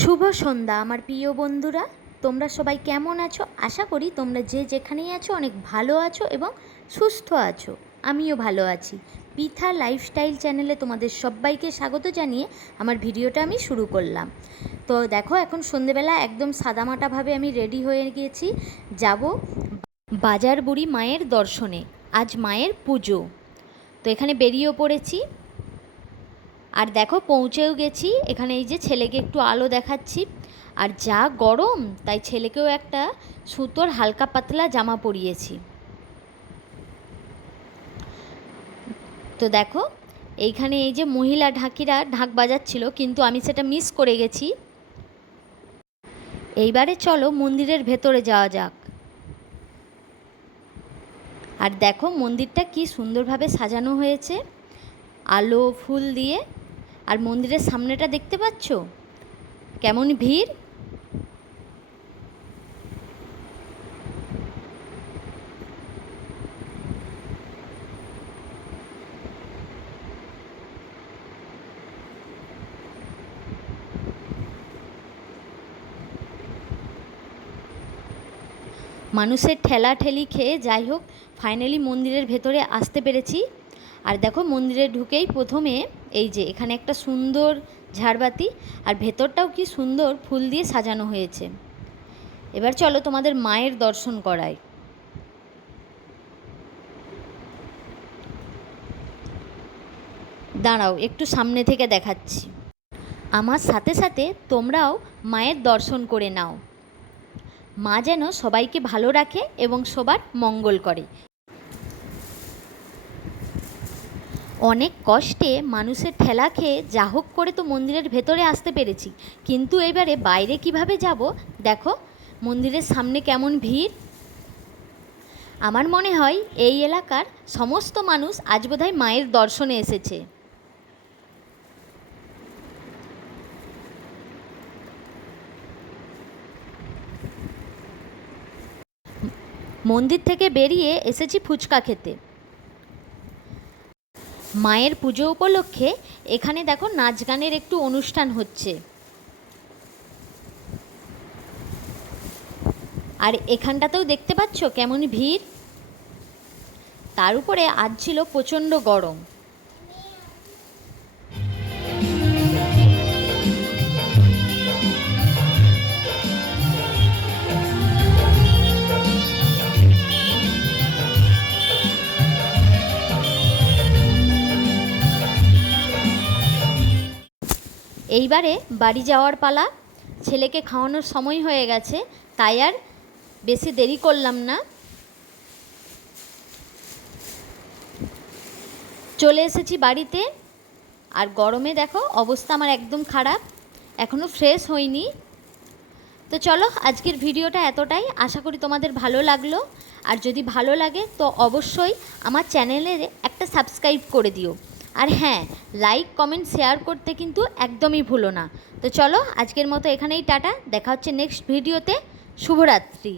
শুভ সন্ধ্যা আমার প্রিয় বন্ধুরা। তোমরা সবাই কেমন আছো? আশা করি তোমরা যে যেখানেই আছো অনেক ভালো আছো এবং সুস্থ আছো। আমিও ভালো আছি। পিঠা লাইফস্টাইল চ্যানেলে তোমাদের সবাইকে স্বাগত জানিয়ে আমার ভিডিওটা আমি শুরু করলাম। তো দেখো, এখন সন্ধেবেলা একদম সাদামাটাভাবে আমি রেডি হয়ে গিয়েছি, যাব বাজার বুড়ি মায়ের দর্শনে। আজ মায়ের পুজো, তো এখানে বেরিয়েও পড়েছি। আর দেখো, পৌঁছেও গেছি। এখানে এই যে ছেলেকে একটু আলো দেখাচ্ছি, আর যা গরম, তাই ছেলেকেও একটা সুতোর হালকা পাতলা জামা পরিয়েছি। তো দেখো, এইখানে এই যে মহিলা ঢাকিরা ঢাক বাজাচ্ছিল, কিন্তু আমি সেটা মিস করে গেছি। এইবারে চলো মন্দিরের ভেতরে যাওয়া যাক। আর দেখো মন্দিরটা কি সুন্দরভাবে সাজানো হয়েছে আলো ফুল দিয়ে। আর মন্দিরের সামনেটা দেখতে পাচ্ছ কেমন ভিড়। মানুষের ঠেলা ঠেলি খেয়ে যাই হোক ফাইনালি মন্দিরের ভেতরে আসতে পেরেছি। আর দেখো, মন্দিরে ঢুকেই প্রথমে এই যে এখানে একটা সুন্দর ঝাড়বাতি, আর ভেতরটাও কি সুন্দর ফুল দিয়ে সাজানো হয়েছে। এবার চলো তোমাদের মায়ের দর্শন করাই। দাঁড়াও, একটু সামনে থেকে দেখাচ্ছি। আমার সাথে সাথে তোমরাও মায়ের দর্শন করে নাও। মা যেন সবাইকে ভালো রাখে এবং সবার মঙ্গল করে। অনেক কষ্টে মানুষের ঠেলা খেয়ে যা হোক করে তো মন্দিরের ভেতরে আসতে পেরেছি, কিন্তু এবারে বাইরে কিভাবে যাব দেখো। মন্দিরের সামনে কেমন ভিড়। আমার মনে হয় এই এলাকার সমস্ত মানুষ আজ বোধহয় মায়ের দর্শনে এসেছে। মন্দির থেকে বেরিয়ে এসেছি ফুচকা খেতে। মায়ের পুজো উপলক্ষে এখানে দেখো নাচ গানের একটু অনুষ্ঠান হচ্ছে। আর এখানটাতেও দেখতে পাচ্ছ কেমন ভিড়। তার উপরে আজ ছিল প্রচণ্ড গরম। এইবারে বাড়ি যাওয়ার পালা। ছেলেকে খাওয়ানোর সময় হয়ে গেছে, তাই আর বেশি দেরি করলাম না, চলে এসেছি বাড়িতে। আর গরমে দেখো অবস্থা আমার একদম খারাপ, এখনও ফ্রেশ হইনি। তো চলো, আজকের ভিডিওটা এতটাই। আশা করি তোমাদের ভালো লাগলো। আর যদি ভালো লাগে তো অবশ্যই আমার চ্যানেলে একটা সাবস্ক্রাইব করে দিও। আর হ্যাঁ, লাইক কমেন্ট শেয়ার করতে কিন্তু একদমই ভুলো না। তো চলো, আজকের মতো এখানেই টাটা। দেখা হচ্ছে নেক্সট ভিডিওতে। শুভরাত্রি।